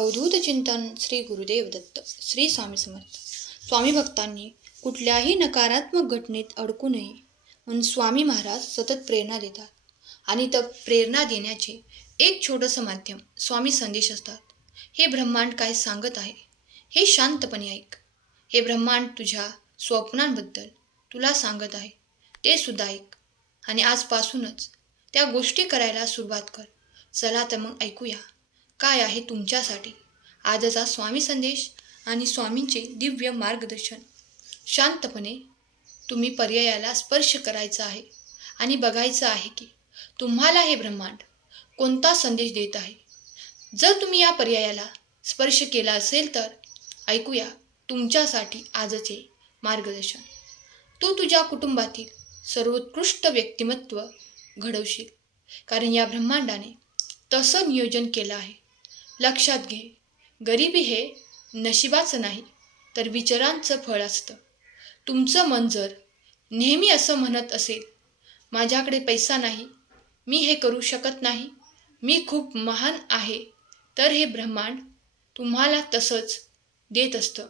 अवधूत चिंतन श्री गुरुदेव दत्त श्री स्वामी समर्थ. स्वामी भक्तांनी कुठल्याही नकारात्मक घटनेत अडकू नये म्हणून स्वामी महाराज सतत प्रेरणा देतात. आणि त्या प्रेरणा देण्याचे एक छोटंसं माध्यम स्वामी संदेश असतात. हे ब्रह्मांड काय सांगत आहे हे शांतपणे ऐक. हे ब्रह्मांड तुझ्या स्वप्नांबद्दल तुला सांगत आहे ते सुद्धा ऐक. आणि आजपासूनच त्या गोष्टी करायला सुरुवात कर. चला तर मग ऐकूया काय आहे तुमच्यासाठी आजचा स्वामी संदेश आणि स्वामींचे दिव्य मार्गदर्शन. शांतपणे तुम्ही पर्यायाला स्पर्श करायचा आहे आणि बघायचं आहे की तुम्हाला हे ब्रह्मांड कोणता संदेश देत आहे. जर तुम्ही या पर्यायाला स्पर्श केला असेल तर ऐकूया तुमच्यासाठी आजचे मार्गदर्शन. तू तुझ्या कुटुंबातील सर्वोत्कृष्ट व्यक्तिमत्व घडवशील, कारण या ब्रह्मांडाने तसं नियोजन केलं आहे. लक्षात घे, गरिबी हे नशिबाचं नाही तर विचारांचं फळ असतं. तुमचं मन जर नेहमी असं म्हणत असेल, माझ्याकडे पैसा नाही, मी हे करू शकत नाही, मी खूप महान आहे, तर हे ब्रह्मांड तुम्हाला तसंच देत असतं.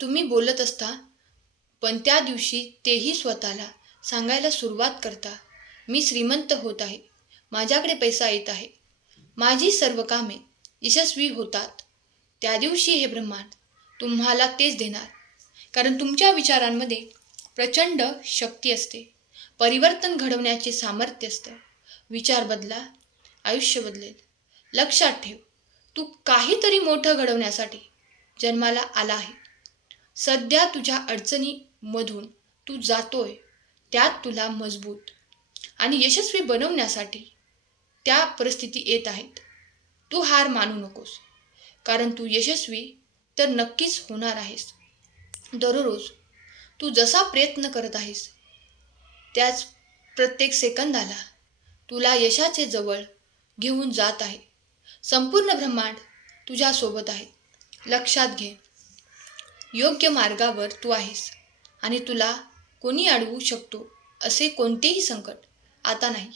तुम्ही बोलत असता पण त्या दिवशी तेही स्वतःला सांगायला सुरुवात करता, मी श्रीमंत होत आहे, माझ्याकडे पैसा येत आहे, माझी सर्व कामे यशस्वी होतात. त्या दिवशी हे ब्रह्मांड तुम्हाला तेच देणार, कारण तुमच्या विचारांमध्ये प्रचंड शक्ती असते. परिवर्तन घडवण्याचे सामर्थ्य असतं. विचार बदला, आयुष्य बदलेल. लक्षात ठेव, तू काहीतरी मोठं घडवण्यासाठी जन्माला आला आहे. सध्या तुझ्या अडचणीमधून तू जातोय, त्यात तुला मजबूत आणि यशस्वी बनवण्यासाठी त्या परिस्थिती येत आहेत. तू हार मानू नकोस, कारण तू यशस्वी तर नक्कीच होणार आहेस. दररोज तू जसा प्रयत्न करत आहेस त्याच प्रत्येक सेकंदाला तुला यशाचे जवळ घेऊन जात आहे. संपूर्ण ब्रह्मांड तुझ्यासोबत आहे. लक्षात घे, योग्य मार्गावर तू आहेस आणि तुला कोणी अडवू शकतो असे कोणतेही संकट आता नाही.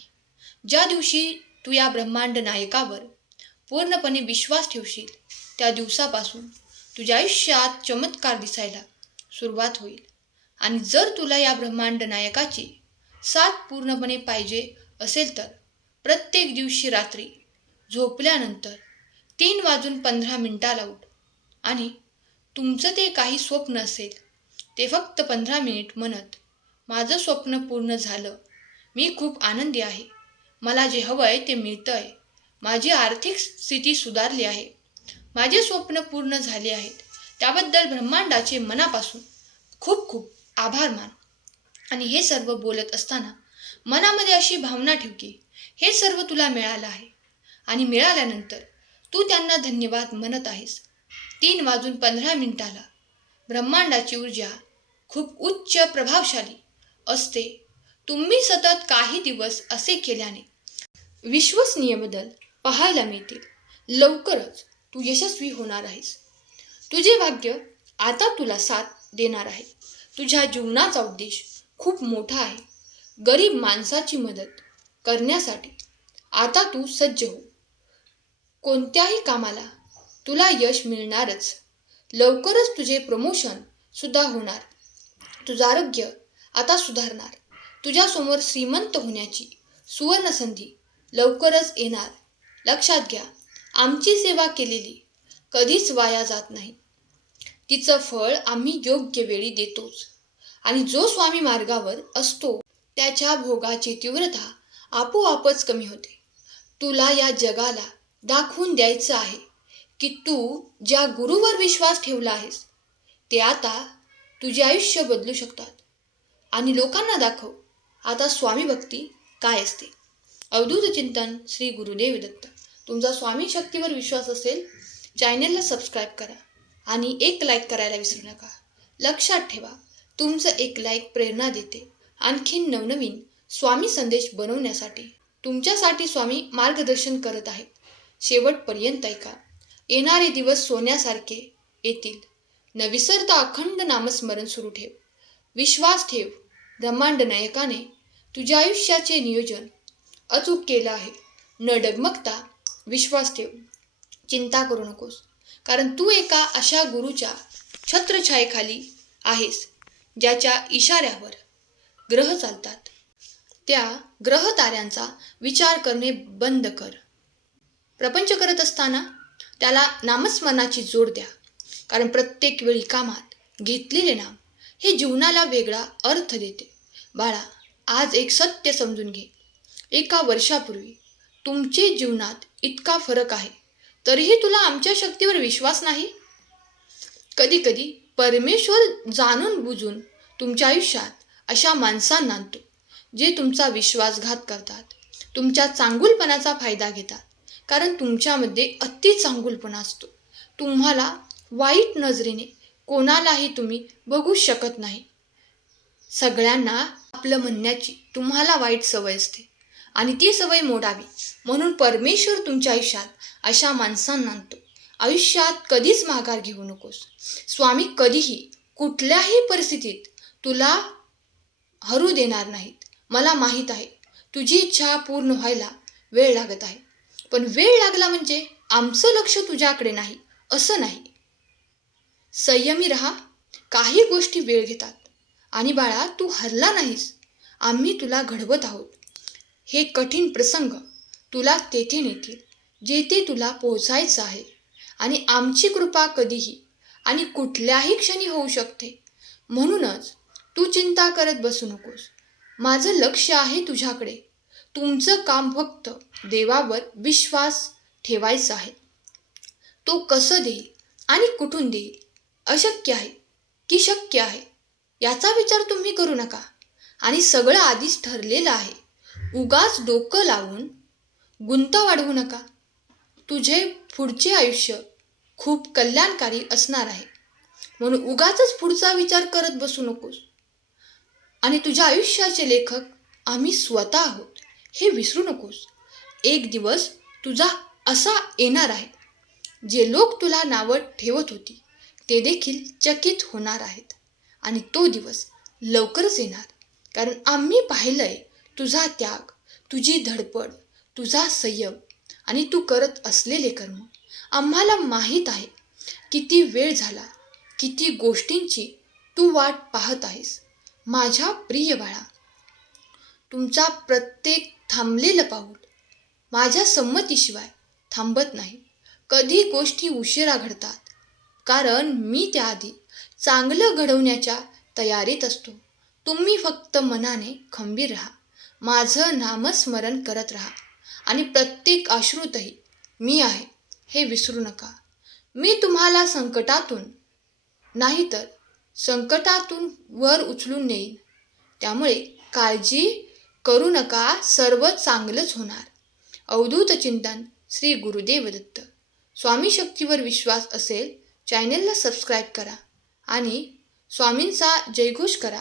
ज्या दिवशी तू या ब्रह्मांड नायकावर पूर्णपणे विश्वास ठेवशील त्या दिवसापासून तुझ्या आयुष्यात चमत्कार दिसायला सुरुवात होईल. आणि जर तुला या ब्रह्मांड नायकाची साथ पूर्णपणे पाहिजे असेल तर प्रत्येक दिवशी रात्री झोपल्यानंतर 3:15 उठ आणि तुमचं ते काही स्वप्न असेल ते फक्त 15 मिनिट म्हणत, माझं स्वप्न पूर्ण झालं, मी खूप आनंदी आहे, मला जे हवं आहे ते मिळतं आहे, माझी आर्थिक स्थिती सुधारली आहे, माझे स्वप्न पूर्ण झाले आहेत, त्याबद्दल ब्रह्मांडाचे मनापासून खूप खूप आभार मान. आणि हे सर्व बोलत असताना मनामध्ये अशी भावना ठेव की हे सर्व तुला मिळालं आहे आणि मिळाल्यानंतर तू त्यांना धन्यवाद म्हणत आहेस. 3:15 ब्रह्मांडाची ऊर्जा खूप उच्च प्रभावशाली असते. तुम्ही सतत काही दिवस असे केल्याने विश्वसनीय बदल पाहायला मिळतील. लवकरच तू यशस्वी होणार आहेस. तुझे भाग्य आता तुला साथ देणार आहे. तुझ्या जीवनाचा उद्देश खूप मोठा आहे. गरीब माणसाची मदत करण्यासाठी आता तू सज्ज हो. कोणत्याही कामाला तुला यश मिळणारच. लवकरच तुझे प्रमोशन सुद्धा होणार. तुझं आरोग्य आता सुधारणार. तुझ्यासमोर श्रीमंत होण्याची सुवर्ण संधी लवकरच येणार. लक्षात घ्या, आमची सेवा केलेली कधीच वाया जात नाही. तिचं फळ आम्ही योग्य वेळी देतोच. आणि जो स्वामी मार्गावर असतो त्याच्या भोगाची तीव्रता आपोआपच कमी होते. तुला या जगाला दाखवून द्यायचं आहे की तू ज्या गुरुवर विश्वास ठेवला आहेस ते आता तुझे आयुष्य बदलू शकतात. आणि लोकांना दाखव आता स्वामी भक्ती काय असते. अवधूत चिंतन श्री गुरुदेव दत्त. तुमचा स्वामी शक्तीवर विश्वास असेल चॅनलला सबस्क्राईब करा आणि एक लाईक करायला विसरू नका. लक्षात ठेवा, तुमचं एक लाईक प्रेरणा देते आणखीन नवनवीन स्वामी संदेश बनवण्यासाठी. तुमच्यासाठी स्वामी मार्गदर्शन करत आहेत. शेवटपर्यंत ऐका. येणारे दिवस सोन्यासारखे येतील. न विसरता अखंड नामस्मरण सुरू ठेव. विश्वास ठेव, ब्रह्मांड नायकाने तुझ्या आयुष्याचे नियोजन अचूक केलं आहे. न डगमगता विश्वास ठेव. चिंता करू नकोस, कारण तू एका अशा गुरुच्या छत्रछायेखाली आहेस ज्याच्या इशाऱ्यावर ग्रह चालतात. त्या ग्रह ताऱ्यांचा विचार करणे बंद कर. प्रपंच करत असताना त्याला नामस्मरणाची जोड द्या, कारण प्रत्येक वेळी कामात घेतलेले नाम हे जीवनाला वेगळा अर्थ देते. बाळा, आज एक सत्य समजून घे. एका वर्षापूर्वी तुमचे जीवनात इतका फरक आहे, तरीही तुला आमच्या शक्तीवर विश्वास नाही. कधी कधी परमेश्वर जाणून बुजून तुमच्या आयुष्यात अशा माणसांना आणतो जे तुमचा विश्वासघात करतात, तुमच्या चांगुलपणाचा फायदा घेतात, कारण तुमच्यामध्ये अति चांगुलपणा असतो. तुम्हाला वाईट नजरेने कोणालाही तुम्ही बघू शकत नाही. सगळ्यांना आपलं म्हणण्याची तुम्हाला वाईट सवय असते आणि ती सवय मोडावी म्हणून परमेश्वर तुमच्या आयुष्यात अशा माणसांना आणतो. आयुष्यात कधीच माघार घेऊ नकोस. स्वामी कधीही कुठल्याही परिस्थितीत तुला हरू देणार नाहीत. मला माहीत आहे तुझी इच्छा पूर्ण व्हायला वेळ लागत आहे, पण वेळ लागला म्हणजे आमचं लक्ष तुझ्याकडे नाही असं नाही. संयमी राहा. काही गोष्टी वेळ घेतात आणि बाळा, तू हरला नाहीस. आम्ही तुला घडवत आहोत. हे कठीण प्रसंग तुला तेथे नेतील जेथे तुला पोहोचायचं आहे, आणि आमची कृपा कधीही आणि कुठल्याही क्षणी होऊ शकते. म्हणूनच तू चिंता करत बसू नकोस. माझं लक्ष आहे तुझ्याकडे. तुमचं काम फक्त देवावर विश्वास ठेवायचा आहे. तो कसं देईल आणि कुठून देईल, अशक्य आहे की शक्य आहे याचा विचार तुम्ही करू नका. आणि सगळं आधीच ठरलेलं आहे. उगाच डोकं लावून गुंता वाढवू नका. तुझे पुढचे आयुष्य खूप कल्याणकारी असणार आहे, म्हणून उगाचच पुढचा विचार करत बसू नकोस. आणि तुझ्या आयुष्याचे लेखक आम्ही स्वतः आहोत हे विसरू नकोस. एक दिवस तुझा असा येणार आहे जे लोक तुला नावं ठेवत होती ते देखील चकित होणार आहेत. आणि तो दिवस लवकरच येणार, कारण आम्ही पाहिलंय तुझा त्याग, तुझी धडपड, तुझा संयम आणि तू करत असलेले कर्म. आम्हाला माहीत आहे किती वेळ झाला, किती गोष्टींची तू वाट पाहत आहेस. माझ्या प्रिय बाळा, तुमचा प्रत्येक थांबलेलं पाऊल माझ्या संमतीशिवाय थांबत नाही. कधी गोष्टी उशिरा घडतात कारण मी त्याआधी चांगलं घडवण्याच्या तयारीत असतो. तुम्ही फक्त मनाने खंबीर राहा, माझं नामस्मरण करत राहा, आणि प्रत्येक अश्रूतही मी आहे हे विसरू नका. मी तुम्हाला संकटातून नाही तर संकटातून वर उचलून नेईन. त्यामुळे काळजी करू नका, सर्व चांगलंच होणार. अवधूत चिंतन श्री गुरुदेव दत्त. स्वामी शक्तीवर विश्वास असेल चॅनेलला सबस्क्राईब करा आणि स्वामींचा जयघोष करा.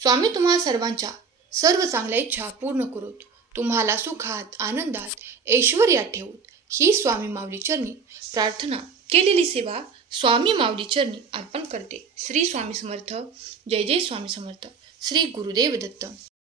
स्वामी तुम्हा सर्वांच्या सर्व चांगल्या इच्छा पूर्ण करोत. तुम्हाला सुखात, आनंदात, ऐश्वर्यात ठेवूत. ही स्वामी माऊली चरणी प्रार्थना केलेली सेवा स्वामी माऊली चरणी अर्पण करते. श्री स्वामी समर्थ. जय जय स्वामी समर्थ. श्री गुरुदेव दत्त.